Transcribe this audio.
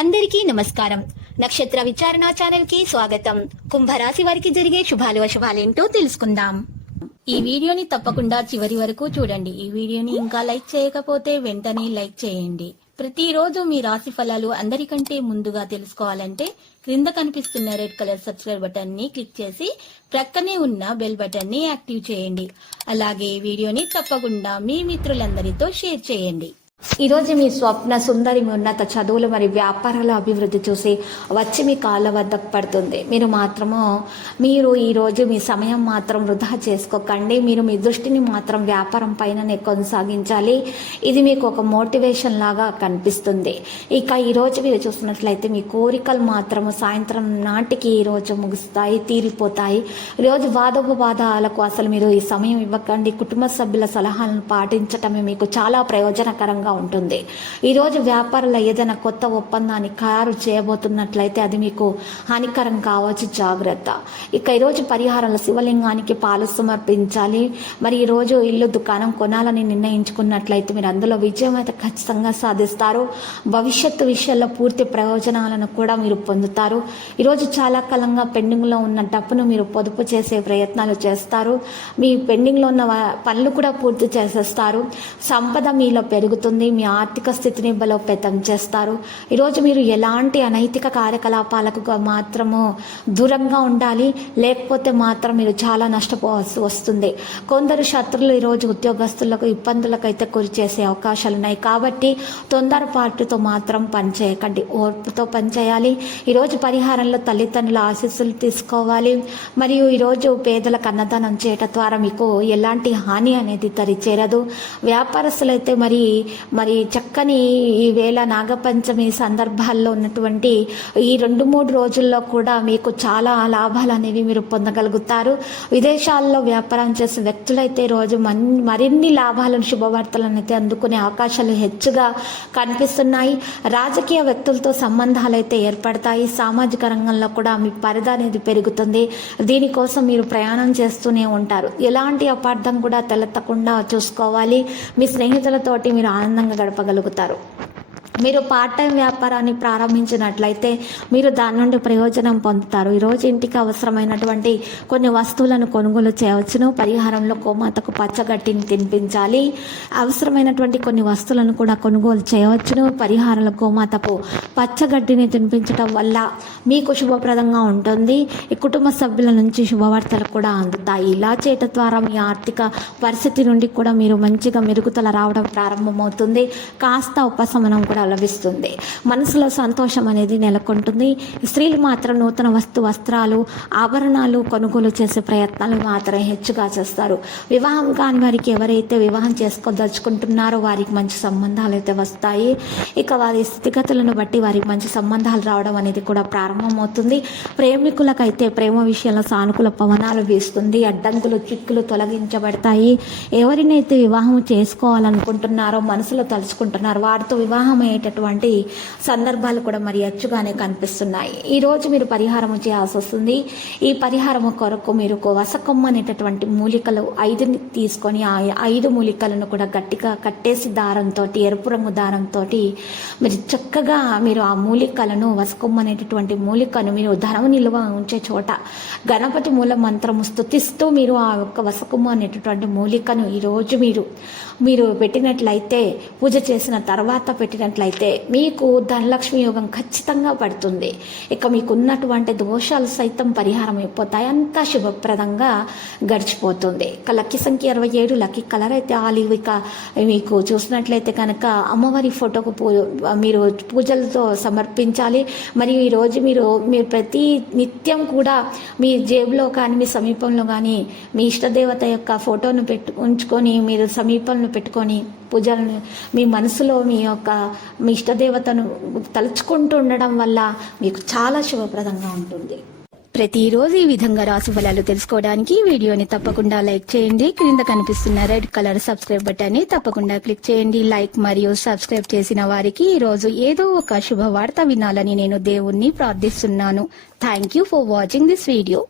అందరికీ నమస్కారం. నక్షత్ర విచారణ ఛానల్ కి స్వాగతం. కుంభరాశి వారికి జరిగే శుభాలు అశుభాలేంటో తెలుసుకుందాం. ఈ వీడియోని తప్పకుండా చివరి వరకు చూడండి. ఈ వీడియోని ఇంకా లైక్ చేయకపోతే వెంటనే లైక్ చేయండి. ప్రతిరోజు మీ రాశి ఫలాలు అందరికంటే ముందుగా తెలుసుకోవాలంటే క్రింద కనిపిస్తున్న రెడ్ కలర్ సబ్స్క్రైబ్ బటన్ ని క్లిక్ చేసి ప్రక్కనే ఉన్న బెల్ బటన్ ని యాక్టివ్ చేయండి. అలాగే ఈ వీడియోని తప్పకుండా మీ మిత్రులందరితో షేర్ చేయండి. ఈ రోజు మీ స్వప్న సుందరి ఉన్నత చదువులు మరియు వ్యాపారాల అభివృద్ధి చూసి వచ్చి మీ కాళ్ళ వద్ద పడుతుంది. మీరు ఈ రోజు మీ సమయం మాత్రం వృధా చేసుకోకండి. మీరు మీ దృష్టిని మాత్రం వ్యాపారం పైననే కొనసాగించాలి. ఇది మీకు ఒక మోటివేషన్ లాగా కనిపిస్తుంది. ఇక ఈ రోజు మీరు చూసినట్లయితే మీ కోరికలు మాత్రము సాయంత్రం నాటికి ఈ రోజు ముగుస్తాయి, తీరిపోతాయి. ఈరోజు వాదోపవాదాలకు అసలు మీరు ఈ సమయం ఇవ్వకండి. కుటుంబ సభ్యుల సలహాలను పాటించటమే మీకు చాలా ప్రయోజనకరంగా ఉంటుంది. ఈ రోజు వ్యాపారంలో ఏదైనా కొత్త ఒప్పందాన్ని ఖరారు చేయబోతున్నట్లయితే అది మీకు హానికరం కావచ్చు, జాగ్రత్త. ఇక ఈరోజు పరిహారంలో శివలింగానికి పాలు సమర్పించాలి. మరి ఈ రోజు ఇల్లు దుకాణం కొనాలని నిర్ణయించుకున్నట్లయితే మీరు అందులో విజయం అయితే ఖచ్చితంగా సాధిస్తారు. భవిష్యత్తు విషయాల్లో పూర్తి ప్రయోజనాలను కూడా మీరు పొందుతారు. ఈరోజు చాలా కాలంగా పెండింగ్లో ఉన్న డబ్బును మీరు పొదుపు చేసే ప్రయత్నాలు చేస్తారు. మీ పెండింగ్లో ఉన్న పనులు కూడా పూర్తి చేసేస్తారు. సంపద మీలో పెరుగుతుంది. మీ ఆర్థిక స్థితిని బలోపేతం చేస్తారు. ఈరోజు మీరు ఎలాంటి అనైతిక కార్యకలాపాలకు మాత్రము దూరంగా ఉండాలి, లేకపోతే మాత్రం మీరు చాలా నష్టపోవాల్సి వస్తుంది. కొందరు శత్రులు ఈరోజు ఉద్యోగస్తులకు ఇబ్బందులకైతే గురి చేసే అవకాశాలు ఉన్నాయి. కాబట్టి తొందరపాటుతో మాత్రం పనిచేయకండి, ఓర్పుతో పనిచేయాలి. ఈరోజు పరిహారంలో తల్లిదండ్రుల ఆశీస్సులు తీసుకోవాలి. మరియు ఈరోజు పేదలకు అన్నదానం చేయటం ద్వారా మీకు ఎలాంటి హాని అనేది తరిచేరదు. వ్యాపారస్తులైతే మరి చక్కని ఈ వేళ నాగపంచమి సందర్భాల్లో ఉన్నటువంటి ఈ 2-3 రోజుల్లో కూడా మీకు చాలా లాభాలు అనేవి మీరు పొందగలుగుతారు. విదేశాల్లో వ్యాపారం చేసే వ్యక్తులైతే రోజు మరిన్ని లాభాలను శుభవార్తలను అయితే అందుకునే అవకాశాలు హెచ్చుగా కనిపిస్తున్నాయి. రాజకీయ వ్యక్తులతో సంబంధాలు అయితే ఏర్పడతాయి. సామాజిక రంగంలో కూడా మీ పరిధి అనేది పెరుగుతుంది. దీనికోసం మీరు ప్రయాణం చేస్తూనే ఉంటారు. ఎలాంటి అపార్థం కూడా తలెత్తకుండా చూసుకోవాలి. మీ స్నేహితులతోటి మీరు ఆనందంగా గడపగలుగుతారు. మీరు పార్ట్ టైం వ్యాపారాన్ని ప్రారంభించినట్లయితే మీరు దాని నుండి ప్రయోజనం పొందుతారు. ఈరోజు ఇంటికి అవసరమైనటువంటి కొన్ని వస్తువులను కొనుగోలు చేయవచ్చును. పరిహారంలో గోమాతకు పచ్చగడ్డిని తినిపించాలి. అవసరమైనటువంటి కొన్ని వస్తువులను కూడా కొనుగోలు చేయవచ్చును. పరిహారంలో గోమాతకు పచ్చగడ్డిని తినిపించడం వల్ల మీకు శుభప్రదంగా ఉంటుంది. ఈ కుటుంబ సభ్యుల నుంచి శుభవార్తలు కూడా అందుతాయి. ఇలా చేయటం ద్వారా మీ ఆర్థిక పరిస్థితి నుండి కూడా మీరు మంచిగా మెరుగుదల రావడం ప్రారంభమవుతుంది. కాస్త ఉపశమనం కూడా లభిస్తుంది. మనసులో సంతోషం అనేది నెలకొంటుంది. స్త్రీలు మాత్రం నూతన వస్త్రాలు ఆభరణాలు కొనుగోలు చేసే ప్రయత్నాలు మాత్రం హెచ్చుగా చేస్తారు. వివాహం కాని వారికి ఎవరైతే వివాహం చేసుకోదలుచుకుంటున్నారో వారికి మంచి సంబంధాలు అయితే వస్తాయి. ఇక వారి స్థితిగతులను బట్టి వారికి మంచి సంబంధాలు రావడం అనేది కూడా ప్రారంభమవుతుంది. ప్రేమికులకైతే ప్రేమ విషయంలో సానుకూల పవనాలు వీస్తుంది. అడ్డంకులు చిక్కులు తొలగించబడతాయి. ఎవరినైతే వివాహం చేసుకోవాలనుకుంటున్నారో మనసులో తలుచుకుంటున్నారో వారితో వివాహం అయ్యేటటువంటి సందర్భాలు కూడా మరి అచ్చుగానే కనిపిస్తున్నాయి. ఈ రోజు మీరు పరిహారం చేయాల్సి వస్తుంది. ఈ పరిహారం కొరకు మీరు వసకొమ్మ అనేటటువంటి మూలికలు 5 తీసుకొని ఆ 5 మూలికలను కూడా గట్టిగా కట్టేసి దారంతో, ఎరుపు రంగు దారంతో మీరు చక్కగా మీరు ఆ మూలికలను వసకొమ్మ అనేటటువంటి మూలికను మీరు ధనం నిల్వ ఉంచే చోట గణపతి మూల మంత్రము స్తుతిస్తూ మీరు ఆ యొక్క వసకొమ్మ అనేటటువంటి మూలికను ఈరోజు మీరు పెట్టినట్లయితే, పూజ చేసిన తర్వాత పెట్టినట్లయితే మీకు ధనలక్ష్మి యోగం ఖచ్చితంగా పడుతుంది. ఇక మీకు ఉన్నటువంటి దోషాలు సైతం పరిహారం అయిపోతాయి. అంతా శుభప్రదంగా గడిచిపోతుంది. ఇక లక్కీ సంఖ్య 27, లక్కీ కలర్ అయితే ఆలివ్. ఇక మీకు చూసినట్లయితే కనుక అమ్మవారి ఫోటోకు మీరు పూజలతో సమర్పించాలి. మరియు ఈరోజు మీరు ప్రతి నిత్యం కూడా మీ జేబులో కానీ మీ సమీపంలో కానీ మీ ఇష్టదేవత యొక్క ఫోటోను ఉంచుకొని మీరు సమీపంలో పెట్టుకొని పూజలను మీ మనసులో మీ ఇష్టదేవతను తలుచుకుంటూ ఉండడం వల్ల మీకు చాలా శుభప్రదంగా ఉంటుంది. ప్రతిరోజు ఈ విధంగా రాశి ఫలాలు తెలుసుకోవడానికి వీడియోని తప్పకుండా లైక్ చేయండి. క్రింద కనిపిస్తున్న రెడ్ కలర్ సబ్స్క్రైబ్ బటన్ ని తప్పకుండా క్లిక్ చేయండి. లైక్ మరియు సబ్స్క్రైబ్ చేసిన వారికి ఈ రోజు ఏదో ఒక శుభవార్త వినాలని నేను దేవుణ్ణి ప్రార్థిస్తున్నాను. Thank you for watching this video.